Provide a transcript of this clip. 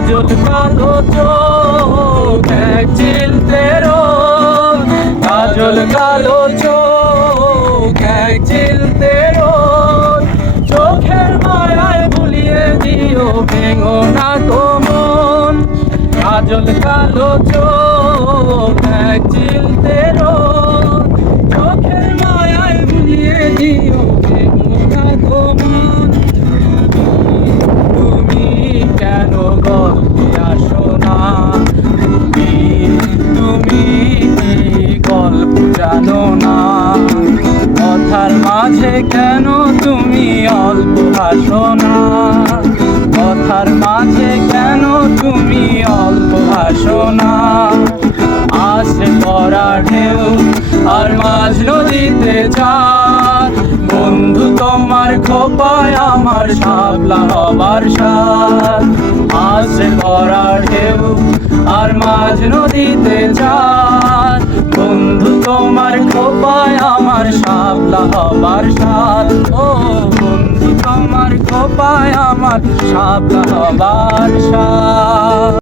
কাজল কালো চোখ এক চিলতে রোদ, কাজল কালো চোখ এক চিলতে রোদ। চোখের মায়ায় ভুলিয়ে দিও ভেঙো না তো মন। কাজল কালো চোখ এক চিলতে রোদ, চোখের মায়ায় ভুলিয়ে দিও ভেঙো না তো মন। তুমি কেন গল্পে আসো না? তুমি কি গল্প জানো না? কথার মাঝে কেন তুমি অল্প হাসো না? কথার মাঝে কেন তুমি অল্প হাসো না? আসে পড়া ঢেউ আর মাঝ নদীতে যায়, বন্ধু তোমার খোপায় আমার শাপলা হবার সাথ। আসে পড়া ঢেউ আর মাঝ নদীতে যায়, বন্ধু তোমার খোপায় আমার শাপলা হবার সাথ। ও বন্ধু তোমার খোপায় আমার শাপলা হবার সাথ।